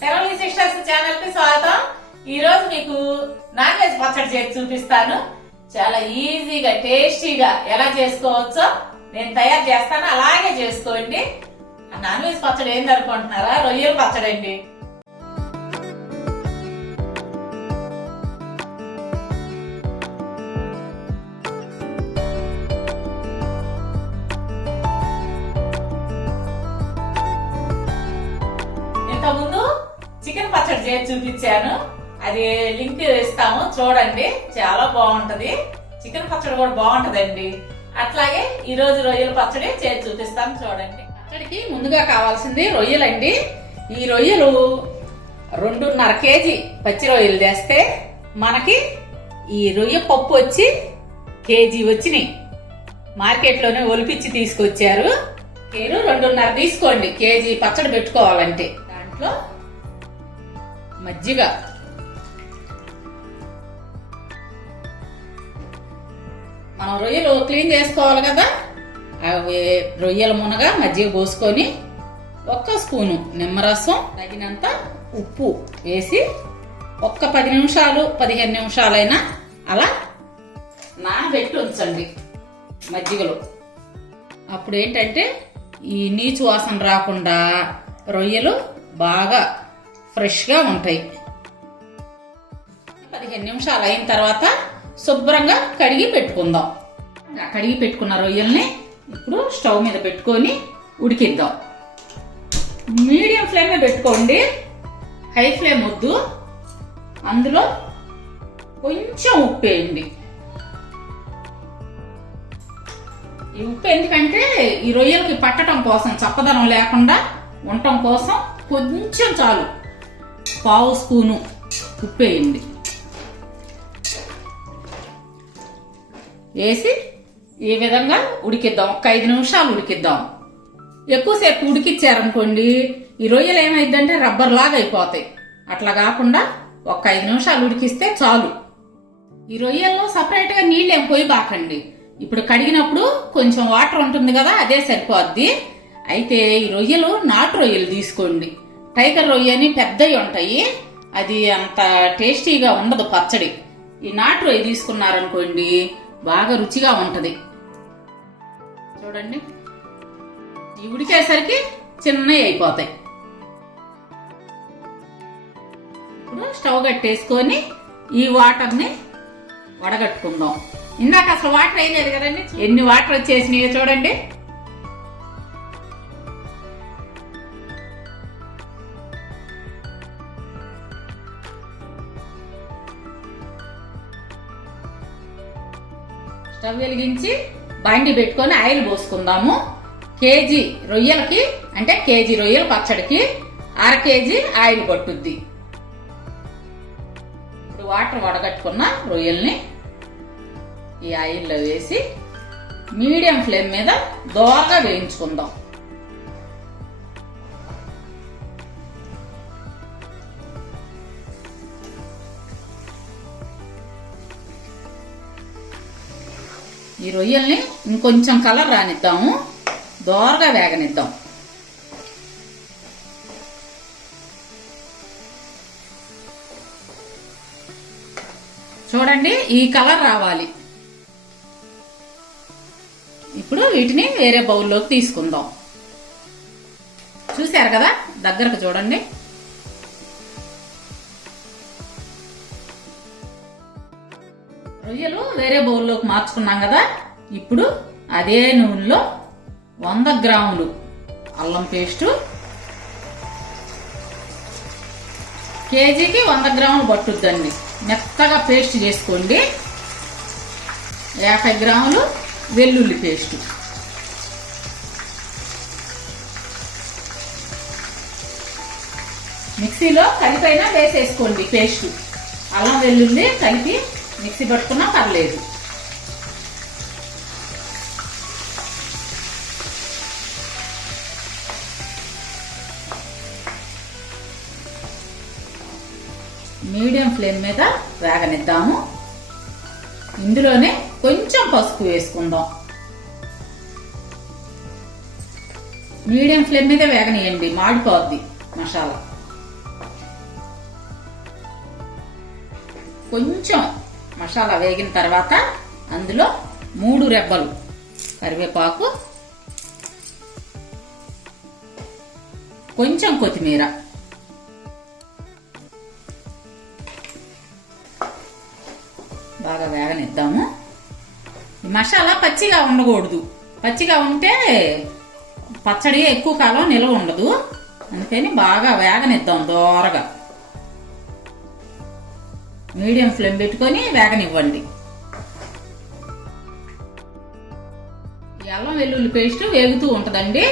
సెరవలి sisters ఛానల్కి స్వాగతం. ఈ రోజు మీకు నాన్ వెజ్ పచ్చడి చేసి చూపిస్తాను. చాలా ఈజీగా టేస్టీగా ఎలా చేసుకోవచ్చో నేను తయారు చేస్తాను. అలాగే చేసుకోండి. నాన్ వెజ్ పచ్చడి ఏంది అనుకుంటున్నారా రొయ్యల పచ్చడి అండి చేసి చూపించాను. అది లింక్ ఇస్తాము చూడండి. చాలా బాగుంటది. చికెన్ పచ్చడి కూడా బాగుంటదండి. అట్లాగే ఈ రోజు రొయ్యల పచ్చడి చేసి చూపిస్తాను చూడండి. పచ్చడికి ముందుగా కావాల్సింది రొయ్యలండి. ఈ రొయ్యలు రెండున్నర కేజీ పచ్చి రొయ్యలు చేస్తే మనకి ఈ రొయ్య పప్పు వచ్చి కేజీ వచ్చినాయి. మార్కెట్లోనే ఒలిపించి తీసుకొచ్చారు. మీరు రెండున్నర తీసుకోండి. కేజీ పచ్చడి పెట్టుకోవాలంటే. దాంట్లో మజ్జిగ. మనం రొయ్యలు క్లీన్ చేసుకోవాలి కదా? అవి రొయ్యల మునగ మజ్జిగ పోసుకొని ఒక్క స్పూను నిమ్మరసం తగినంత ఉప్పు వేసి ఒక్క పది నిమిషాలు పదిహేను నిమిషాలైనా అలా నానబెట్టి ఉంచండి మజ్జిగలో. అప్పుడు ఏంటంటే ఈ నీచు వాసన రాకుండా రొయ్యలు బాగా ఫ్రెష్గా ఉంటాయి. పదిహేను నిమిషాలు అయిన తర్వాత శుభ్రంగా కడిగి పెట్టుకుందాం. కడిగి పెట్టుకున్న రొయ్యల్ని ఇప్పుడు స్టవ్ మీద పెట్టుకొని ఉడికిద్దాం. మీడియం ఫ్లేమే పెట్టుకోండి. హై ఫ్లేమ్ వద్దు. అందులో కొంచెం ఉప్పు వేయండి. ఈ ఉప్పు ఎందుకంటే ఈ రొయ్యలకి పట్టడం కోసం చప్పదనం లేకుండా ఉండటం కోసం కొంచెం చాలు. పావు స్పూను ఉప్పు వేయండి. వేసి ఈ విధంగా ఉడికిద్దాం. ఒక ఐదు నిమిషాలు ఉడికిద్దాం. ఎక్కువసేపు ఉడికిచ్చారనుకోండి ఈ రొయ్యలు ఏమైందంటే రబ్బర్ లాగా అయిపోతాయి. అట్లా కాకుండా ఒక ఐదు నిమిషాలు ఉడికిస్తే చాలు. ఈ రొయ్యల్లో సపరేట్గా నీళ్ళు ఏం పోయి బాకండి ఇప్పుడు కడిగినప్పుడు కొంచెం వాటర్ ఉంటుంది కదా అదే సరిపోద్ది. అయితే ఈ రొయ్యలు నాటు రొయ్యలు తీసుకోండి. టైగర్ రొయ్య అని పెద్దవి ఉంటాయి. అది అంత టేస్టీగా ఉండదు పచ్చడి. ఈ నాటు రొయ్య తీసుకున్నారనుకోండి బాగా రుచిగా ఉంటుంది. చూడండి. ఈ ఉడికేసరికి చిన్నవి అయిపోతాయి. ఇప్పుడు స్టవ్ కట్టేసుకొని ఈ వాటర్ని వడగట్టుకుందాం. ఇందాక అసలు వాటర్ వేయలేదు కదండి? ఎన్ని వాటర్ వచ్చేసినాయో చూడండి. స్టవ్ వెలిగించి బండి పెట్టుకొని ఆయిల్ పోసుకుందాము. కేజీ రొయ్యలకి అంటే కేజీ రొయ్యల పచ్చడికి అర కేజీ ఆయిల్ పట్టుద్ది. ఇప్పుడు వాటర్ వడగట్టుకున్న రొయ్యల్ని ఈ ఆయిల్లో వేసి మీడియం ఫ్లేమ్ మీద దోరగా వేయించుకుందాం. ఈ రొయ్యల్ని ఇంకొంచెం కలర్ రానిద్దాము. దోరగా వేగనిద్దాం. చూడండి ఈ కలర్ రావాలి. ఇప్పుడు వీటిని వేరే బౌల్లోకి తీసుకుందాం. చూశారు కదా? దగ్గరకు చూడండి. నూనెలోకి మార్చుకున్నాం కదా? ఇప్పుడు అదే నూనెలో వంద గ్రాములు అల్లం పేస్టు. కేజీకి వంద గ్రాములు పట్టుద్దండి. మెత్తగా పేస్ట్ చేసుకోండి. యాభై గ్రాములు వెల్లుల్లి పేస్టు. మిక్సీలో కలిపైనా వేసేసుకోండి పేస్ట్. అల్లం వెల్లుల్లి కలిపి మిక్సీ పట్టుకున్నా పర్లేదు. మీడియం ఫ్లేమ్ మీద వేగనిద్దాము. ఇందులోనే కొంచెం పసుపు వేసుకుందాం. మీడియం ఫ్లేమ్ మీద వేగనియండి మాడిపోద్ది మసాలా. కొంచెం మసాలా వేగిన తర్వాత అందులో మూడు రెబ్బలు కరివేపాకు కొంచెం కొత్తిమీర. బాగా వేగనిద్దాము. మసాలా పచ్చిగా ఉండకూడదు. పచ్చిగా ఉంటే పచ్చడి ఎక్కువ కాలం నిల్వ ఉండదు. అందుకని బాగా వేగనిద్దాం దోరగా. మీడియం ఫ్లేమ్ పెట్టుకొని వేగనివ్వండి. ఎల్లం అల్లం వెల్లుల్లి పేస్ట్ వేగుతూ ఉంటుందండి.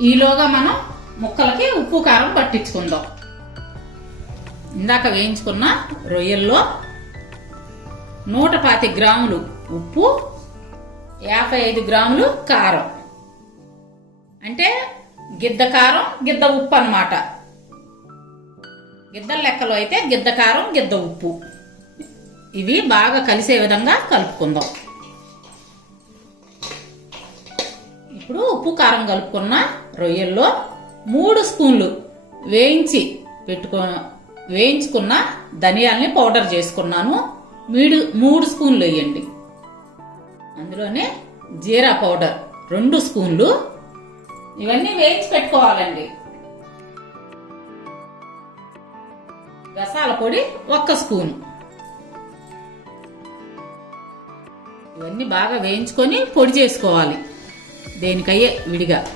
ఈలోగా మనం ముక్కలకి ఉప్పు కారం పట్టించుకుందాం. ఇందాక వేయించుకున్న రొయ్యల్లో నూట పాతి గ్రాములు ఉప్పు యాభై ఐదు గ్రాములు కారం. అంటే గిద్ద కారం గిద్ద ఉప్పు అనమాట గిద్దల లెక్కలో అయితే గిద్ద కారం గిద్ద ఉప్పు. ఇవి బాగా కలిసే విధంగా కలుపుకుందాం. ఇప్పుడు ఉప్పు కారం కలుపుకున్న రొయ్యల్లో మూడు స్పూన్లు వేయించి పెట్టుకో వేయించుకున్న ధనియాల్ని పౌడర్ చేసుకున్నాను. మీడు మూడు స్పూన్లు వేయండి. అందులోనే జీరా పౌడర్ రెండు స్పూన్లు. ఇవన్నీ వేయించి పెట్టుకోవాలండి. గసాల పొడి ఒక్క స్పూన్. ఇవన్నీ బాగా వేయించుకొని పొడి చేసుకోవాలి. దేనికయ్యే విడిగా.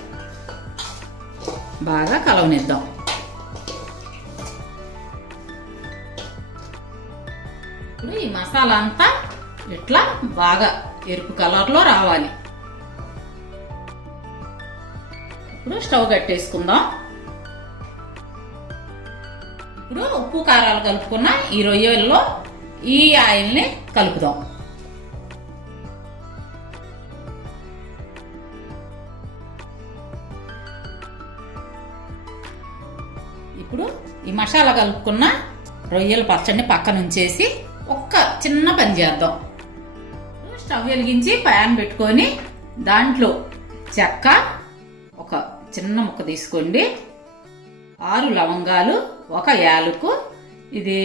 బాగా కలవనిద్దాం. ఇప్పుడు ఈ మసాలా అంతా ఇట్లా బాగా ఎరుపు కలర్లో రావాలి. ఇప్పుడు స్టవ్ కట్టేసుకుందాం. ఇప్పుడు ఉప్పు కారాలు కలుపుకున్న ఈ రొయ్యల్లో ఈ ఆయిల్ని కలుపుదాం. ఇప్పుడు ఈ మసాలా కలుపుకున్న రొయ్యల పచ్చడిని పక్కనుంచేసి ఒక్క చిన్న పని చేద్దాం. స్టవ్ వెలిగించి ప్యాన్ పెట్టుకొని దాంట్లో చెక్క ఒక చిన్న ముక్క తీసుకోండి. ఆరు లవంగాలు ఒక యాలకు ఇది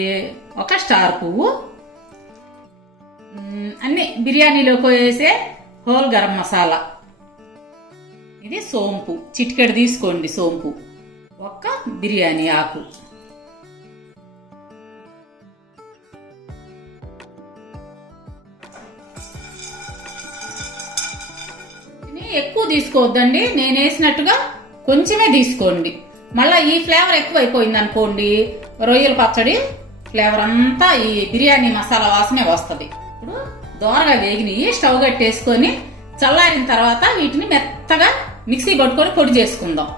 ఒక స్టార్ పువ్వు. అన్ని బిర్యానీలోకి వేసే హోల్ గరం మసాలా. ఇది సోంపు చిటికెడు తీసుకోండి సోంపు. ఒక్క బిర్యానీ ఆకు. తీసుకోవద్దండి. నేను వేసినట్టుగా కొంచెమే తీసుకోండి. మళ్ళీ ఈ ఫ్లేవర్ ఎక్కువ అయిపోయింది అనుకోండి రొయ్యల పచ్చడి ఫ్లేవర్ అంతా ఈ బిర్యానీ మసాలా వాసనే వస్తుంది. ఇప్పుడు దోరగా వేగినవి స్టవ్ కట్టేసుకొని చల్లారిన తర్వాత వీటిని మెత్తగా మిక్సీ పట్టుకొని పొడి చేసుకుందాం.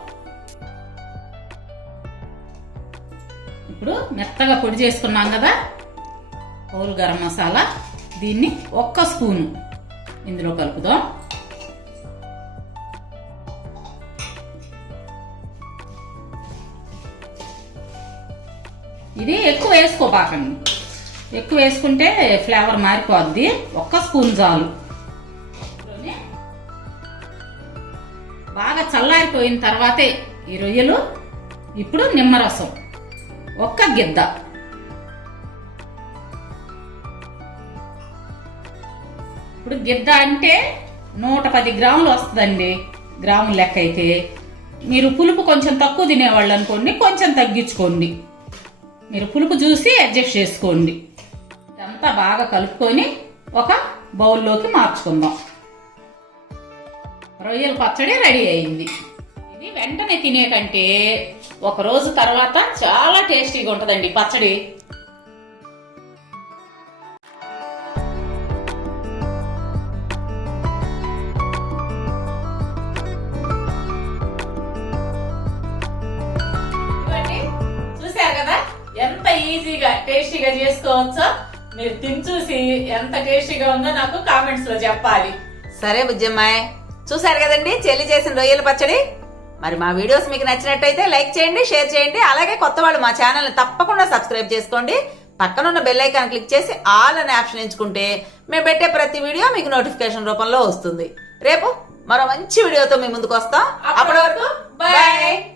ఇప్పుడు మెత్తగా పొడి చేసుకున్నాం కదా హోల్ గరం మసాలా దీన్ని ఒక్క స్పూను ఇందులో కలుపుదాం. ఇది ఎక్కువ వేసుకోపాకండి ఎక్కువ వేసుకుంటే ఫ్లేవర్ మారిపోద్ది. ఒక్క స్పూన్ చాలు. బాగా చల్లారిపోయిన తర్వాతే ఈ రొయ్యలు ఇప్పుడు నిమ్మరసం. ఒక్క గిద్ద. ఇప్పుడు గిద్ద అంటే నూట పది గ్రాములు వస్తుందండి. గ్రాముల లెక్క అయితే. మీరు పులుపు కొంచెం తక్కువ తినేవాళ్ళు అనుకోండి కొంచెం తగ్గించుకోండి. మీరు పులుపు చూసి అడ్జస్ట్ చేసుకోండి. ఇదంతా బాగా కలుపుకొని ఒక బౌల్లోకి మార్చుకుందాం. రొయ్యల పచ్చడి రెడీ అయింది. ఇది వెంటనే తినే కంటే ఒక రోజు తర్వాత చాలా టేస్టీగా ఉంటుందండి పచ్చడి. ఎంత ఈజీగా టేస్టీగా చేసుకోవచ్చో మీరు తిని చూసి ఎంత టేస్టీగా ఉందో నాకు కామెంట్స్లో చెప్పాలి. సరే బుజ్జమ్మాయ్ చూసారు కదండి చెల్లి చేసిన రొయ్యల పచ్చడి? మరి మా వీడియోస్ మీకు నచ్చినట్టయితే లైక్ చేయండి షేర్ చేయండి అలాగే కొత్త వాళ్ళు మా ఛానల్ తప్పకుండా సబ్స్క్రైబ్ చేసుకోండి. పక్కనున్న బెల్ ఐకాన్ క్లిక్ చేసి ఆల్ అనే ఆప్షన్ ఎంచుకుంటే మేము పెట్టే ప్రతి వీడియో మీకు నోటిఫికేషన్ రూపంలో వస్తుంది. రేపు మరో మంచి వీడియోతో మీ ముందుకు వస్తాం. అప్పటి వరకు బాయ్